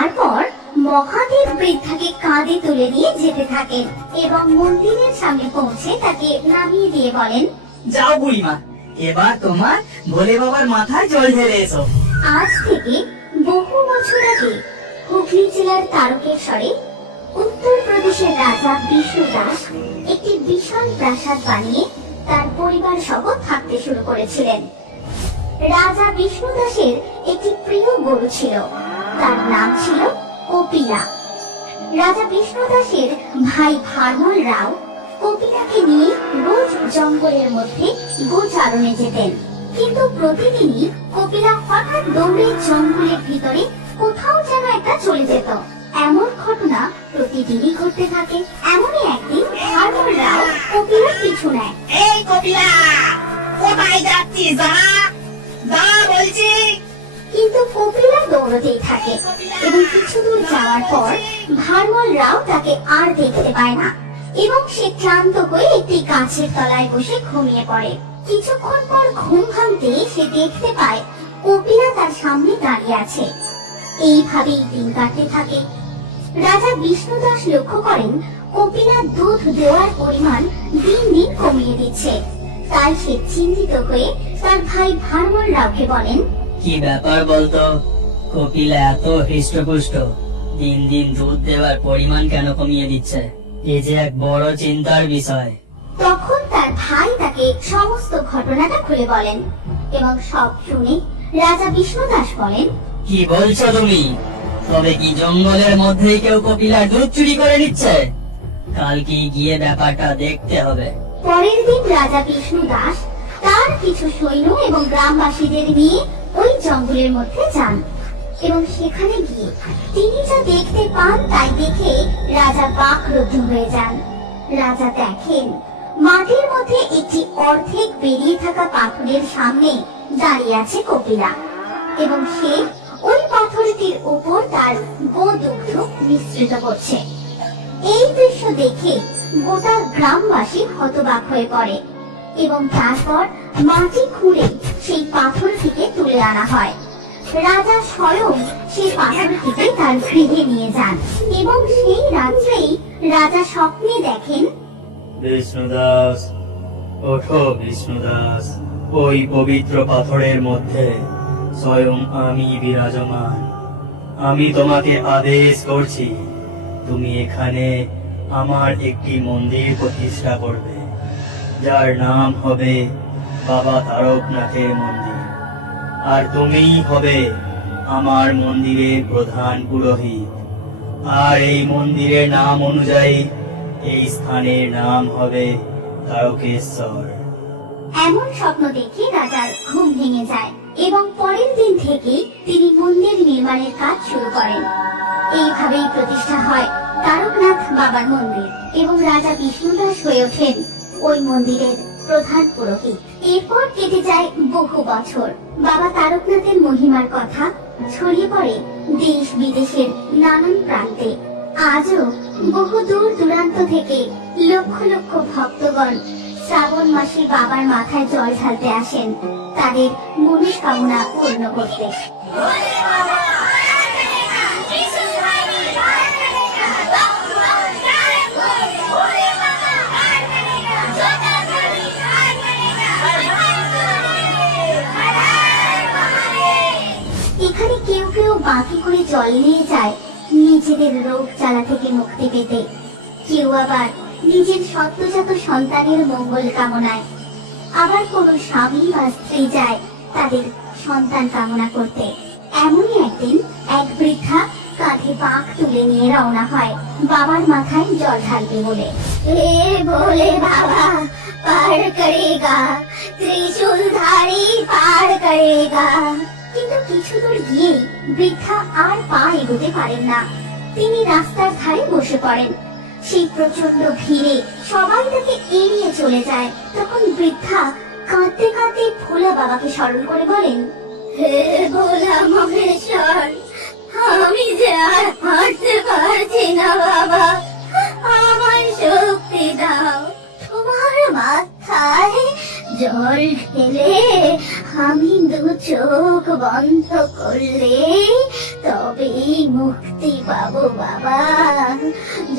তারপর মহাদেব বৃদ্ধাকে কাঁধে তুলে নিয়ে যেতে থাকেন এবং মন্দিরের সামনে পৌঁছে তাকে নামিয়ে দিয়ে বলেন, যাও বুড়িমা, এবার তোমার ভোলে বাবার মাথায় জল ঢেলে এসো। আজ থেকে বহু বছর আগে হুগলি জেলার তারকেশ্বরে উত্তরপ্রদেশের রাজা বিষ্ণু দাস একটি বিশাল প্রাসাদ বানিয়ে তার পরিবার সহ থাকতে শুরু করেছিলেন। রাজা বিষ্ণু দাসের একটি প্রিয় গরু ছিল, তার নাম ছিল কপিলা। রাজা বিষ্ণু দাসের ভাই ভার্মল রাও কপিলাকে নিয়ে রোজ জঙ্গলের মধ্যে গোচারণে যেতেন, কিন্তু প্রতিদিনই কপিলা হঠাৎ দৌড়ে জঙ্গলের ভিতরে কোথাও যেন একটা চলে যেত। এমন ঘটনা প্রতিদিনই ঘটতে থাকে। এমনই একদিন ভার্মল রাও কপিলার পিছু নেয়। এই কপিলা, কোথায় যাচ্ছিস? দাঁড়া দাঁড়া বলছি। কিন্তু কপিলা দৌড়তেই থাকে এবং কিছু দূর যাওয়ার পর ভার্মল রাও তাকে আর দেখতে পায় না এবং সে ক্লান্ত হয়ে একটি গাছের তলায় বসে ঘুমিয়ে পড়ে। কিছুক্ষণ পর ঘুম ভাঙতে সে দেখতে পায় কপিলা তার সামনে দাঁড়িয়ে আছে। এইভাবেই দিন কাটতে থাকে। রাজা বিষ্ণু দাস লক্ষ্য করেন কপিলা দুধ দেওয়ার পরিমাণ দিন দিন কমিয়ে দিচ্ছে। তাই সে চিন্তিত হয়ে তার ভাই ভার্মল রাওকে বলেন, কি ব্যাপার বলতো? কপিলা এত হৃষ্টপুষ্ট, দিন দিন দুধ দেওয়ার পরিমাণ কেন কমিয়ে দিচ্ছে? এ যে এক বড় চিন্তার বিষয়। তখন তার ভাই তাকে সমস্ত ঘটনাটা খুলে বলেন এবং সব শুনে রাজা বিষ্ণু দাস বলেন, কি বলছো তুমি? তবে কি জঙ্গলের মধ্যেই কেউ কপিলার দুধ চুরি করে নিচ্ছে? কালকে গিয়ে ব্যাপারটা দেখতে হবে। পরের দিন রাজা বিষ্ণু দাস তার কিছু সৈন্য এবং গ্রামবাসীদের নিয়ে ওই জঙ্গলের মধ্যে যান এবং সেখানে গিয়ে তিনি যা দেখতে পান তাই দেখে রাজা বাকরুদ্ধ হয়ে যান। রাজা দেখেন মাটির মধ্যে একটি অর্ধেক বেরিয়ে থাকা পাথরের সামনে দাঁড়িয়ে আছে কপিলা এবং সে ওই পাথরটির উপর তার গোদুগ্ধ মিশ্রিত করছে। এই দৃশ্য দেখে গোটা গ্রামবাসী হতবাক হয়ে পড়ে এবং তারপর মাটি খুঁড়ে সেই পাথরটিকে তুলে আনা হয়। রাজা স্বয়ং সেই পাথরটিকে তার গৃহে নিয়ে যান এবং সেই রাত্রেই রাজা স্বপ্নে দেখেন, বিষ্ণুদাস, ওঠো বিষ্ণুদাস, ওই পবিত্র পাথরের মধ্যে স্বয়ং আমি বিরাজমান। আমি তোমাকে আদেশ করছি, তুমি এখানে আমার একটি মন্দির প্রতিষ্ঠা করবে, যার নাম হবে বাবা তারকনাথের মন্দির। আর তুমিই হবে আমার মন্দিরের প্রধান পুরোহিত। আর এই মন্দিরের নাম অনুযায়ী এই স্থানের নাম হবে তারকেশ্বর। এমন স্বপ্ন দেখে রাজার ঘুম ভেঙে যায় এবং পরের দিন থেকে তিনি মন্দির নির্মাণের কাজ শুরু করেন। এইভাবেই প্রতিষ্ঠা হয় তারকনাথ বাবার মন্দির এবং রাজা বিষ্ণুদাস হয়ে ওঠেন ওই মন্দিরের প্রধান পুরোহিত। এরপর কেটে যায় বহু বছর। বাবা তারকনাথের মহিমার কথা ছড়িয়ে পড়ে দেশ বিদেশের নানান প্রান্তে। আজও বহু দূর দূরান্ত থেকে লক্ষ লক্ষ ভক্তগণ শ্রাবণ মাসে বাবার মাথায় জল ঢালতে আসেন তাদের মনস্কামনা পূর্ণ করতে। এখানে কেউ কেউ বাকি করে জল নিয়ে যায় নিজেদের রোগ জ্বালা থেকে মুক্তি পেতে, কেউ আবার নিজের সদ্যজাত সন্তানের মঙ্গল কামনায়, আবার কোনো স্বামী বা স্ত্রী যায় তাদের সন্তান কামনা করতে। এমনই একদিন এক বৃদ্ধা কাঁধে বাঁক তুলে নিয়ে রওনা হয় বাবার মাথায় জল ঢালবে বলে। হে ভোলে বাবা পার করেগা, ত্রিশূলধারী পার করেগা। কিন্তু কিছু দূর গিয়েই বৃদ্ধা আর পা এগোতে পারেন না। তিনি রাস্তার ধারে বসে পড়েন। সেই প্রচন্ড ভিড়ে সবাই তাকে এড়িয়ে চলে যায়। তখন বৃদ্ধা কাঁদতে কাঁদতে ভোলা বাবাকে স্মরণ করে বলেন, হে ভোলা মহেশ্বর, আমি যে আর হাঁটতে পারছি না বাবা, আমার শক্তি দাও। তোমার মাথায় জল ঢেলে আমি দু চোখ বন্ধ করলে তবেই মুক্তি পাবো বাবা।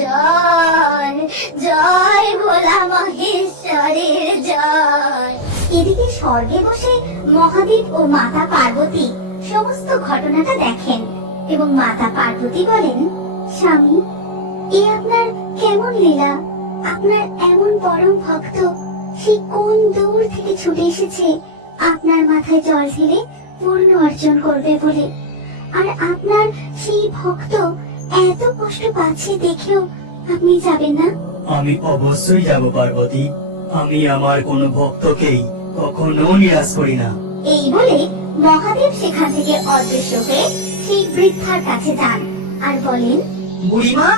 জয় জয় ভোলা মহেশ্বরের জয়। এদিকে স্বর্গে বসে মহাদেব ও মাতা পার্বতী সমস্ত ঘটনাটা দেখেন এবং মাতা পার্বতী বলেন, স্বামী, এ আপনার কেমন লীলা? আপনার এমন পরম ভক্ত সে কোন দূর থেকে ছুটে এসেছে আপনার মাথায় জল ঢেলে পূর্ণ অর্জন করবে বলে, আর আপনার সেই ভক্ত এত কষ্ট পাচ্ছে দেখেও আপনি যাবেন না? আমি অবশ্যই যাব পার্বতী। আমি আমার কোনো ভক্তকেই কখনো নিরাশ করি না। এই বলে মহাদেব সেখান থেকে অদৃশ্য হয়ে সেই বৃদ্ধার কাছে যান আর বলেন, বুড়িমা,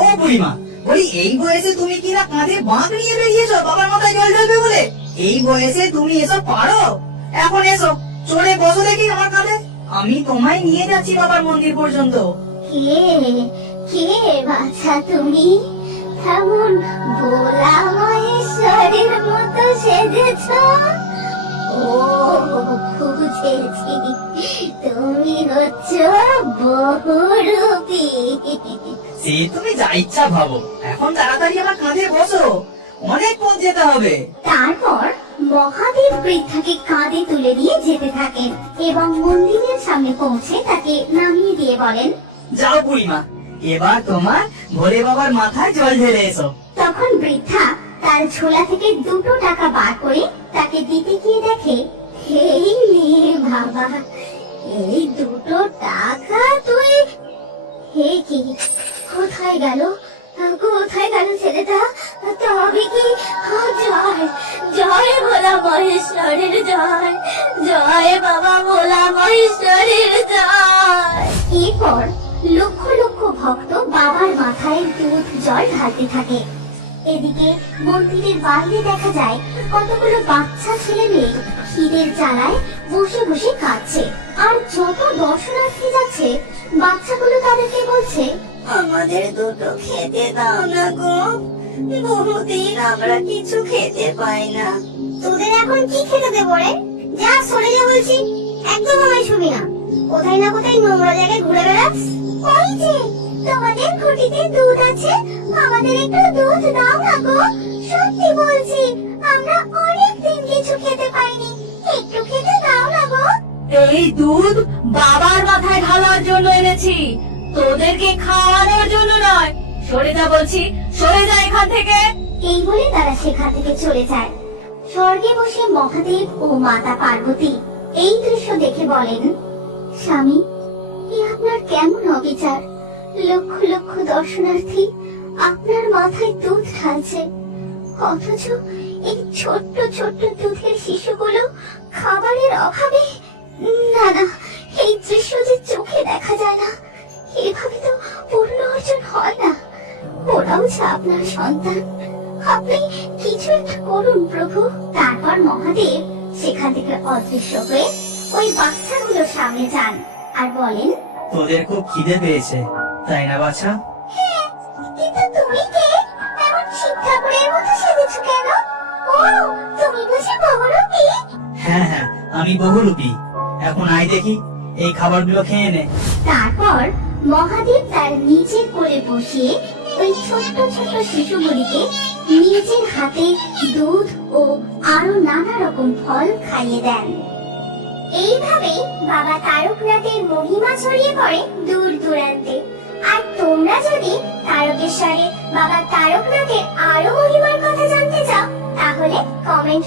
ও বুড়িমা, বলি এই বয়সে তুমি কিনা কাঁধে বাঁক নিয়ে বেরিয়েছো বাবার মাথায় জল ঢালবে বলে? এই বয়সে তুমি এসব পারো? এখন এসো, চলে বসো দেখি আমার কাঁধে। আমি তোমায় নিয়ে যাচ্ছি বাবার মন্দির পর্যন্ত। কে কে বাছা তুমি? তেমন ভোলা মহেশ্বরের মতো সেজেছ? ও বুঝেছি, তুমি হচ্ছ বহুরূপী। সে তুমি যা ইচ্ছা ভাবো, এখন তাড়াতাড়ি আমার কাঁধে বসো, অনেক পথ যেতে হবে। তারপর মহাদেব বৃদ্ধাকে কাঁধে তুলে দিয়ে যেতে থাকেন এবং মন্দিরের সামনে পৌঁছে তাকে নামিয়ে দিয়ে বলেন, যাও বুড়িমা, এবার তোমার ভোলে বাবার মাথায় জল ঢেলে এসো। তখন বৃদ্ধা তার ঝোলা থেকে 2 টাকা বার করে তাকে দিতে গিয়ে দেখে, এই নে বাবা, এই 2 টাকা তুই। হে কি, কোথায় গেল ছেলেটা? তবে কি, জয় জয় ভোলা মহেশ্বরের জয়, জয় বাবা ভোলা মহেশ্বরের জয়। এরপর লক্ষ লক্ষ ভক্ত বাবার মাথায় দুধ জল ঢালতে থাকে। এদিকে মন্দিরের বাইরে দেখা যায় কতগুলো বাচ্চা ছেলে মেয়ে খিদের জ্বালায় বসে বসে কাঁদছে। আর যত দর্শনার্থী যাচ্ছে বাচ্চাগুলো তাদেরকে বলছে, আমাদের দুটো খেতে দাও না গো, বহুদিন আমরা কিছু খেতে পাই না। তোদের এখন কি খেতে দেবো রে? যা সরে যা বলছি, একদম আমায় শুবি না। কোথায় না কোথায় নোংরা জায়গায় ঘুরে বেড়াস। ওই যে তোমাদের খুঁটিতে দুধ আছে, আমাদের একটু দুধ দাও না গো। সত্যি বলছি, আমরা অনেক দিন কিছু খেতে পাইনি, একটু খেতে দাও না গো। এই দুধ বাবার মাথায় ঢালার জন্য এনেছি, তোদেরকে খাওয়ানোর জন্য নয়। সরে যা বলছি, সরে যা এখান থেকে। এই বলে তারা সেখান থেকে চলে যায়। স্বর্গে বসে মহাদেব ও মাতা পার্বতী এই দৃশ্য দেখে বলেন, স্বামী, এ আপনার কেমন অবিচার? লক্ষ লক্ষ দর্শনার্থী আপনার মাথায় দুধ ঢালছে, অথচ এই ছোট্ট ছোট্ট দুধের শিশুগুলো খাবারের অভাবে। না না, এই দৃশ্য যে চোখে দেখা যায় না, এভাবে তো পূর্ণ অর্জন হয় না। ওরাও যে আপনার সন্তান, আপনি কিছু একটা করুন প্রভু। তারপর মহাদেব সেখান থেকে অদৃশ্য হয়ে ওই বাচ্চাগুলোর সামনে যান আর বলেন, তোদের খুব খিদে পেয়েছে, তাই না বাছা? হ্যাঁ, কিন্তু তুমি কে? এমন শিব ঠাকুরের মতো সেজেছ কেন? ও, তুমি বুঝি বহুরূপী? হ্যাঁ হ্যাঁ, আমি বহুরূপী। এখন আয় দেখি, এই খাবারগুলো খেয়ে নে। তারপর মহাদেব তার নিজের কোলে বসিয়ে ওই ছোট্ট ছোট্ট শিশুগুলিকে নিজের হাতে দুধ ও আরো নানা রকম ফল খাইয়ে দেন। এইভাবে বাবা তারকনাথের মহিমা ছড়িয়ে পড়ে দূর দূরান্তে। আর তোমরা যদি তারকেশ্বরে বাবা তারকনাথের আরো মহিমার কথা জানতে চাও, তাহলে কমেন্ট